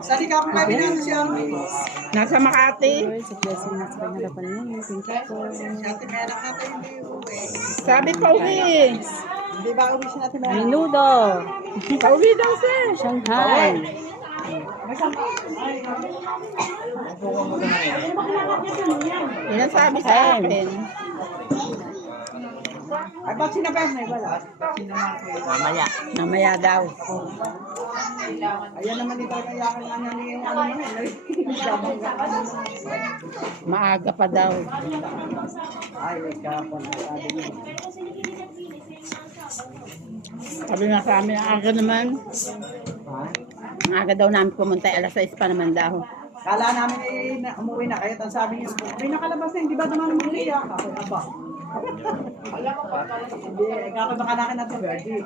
Sali ka kung may binano si Armis. Nasa Makati. Sa blessing na sa kanyang harapan niyo. Thank you po. Si Ate Mera ka tayo hindi uwi. Sabi pa uwi. Hindi ba uwi si Ate Mera? Menudo. Pauwi daw siya. Shanghai. Yan ang sabi sa akin. Ay, ba't sinabay na wala? Mamaya. Mamaya daw. Ayan naman ito kaya kaya nga yung ano naman. Maaga pa daw. Ay, kapon. Sabi nga sa amin, aga naman. Aga daw namin pumunta, alas 6 pa naman daw. Kala namin eh, na, umuwi na kayo. Ang sabi niyo, may nakalabas na, hindi ba naman umuwi ako? Aba. Hindi, kakabaka na ito, Bertie.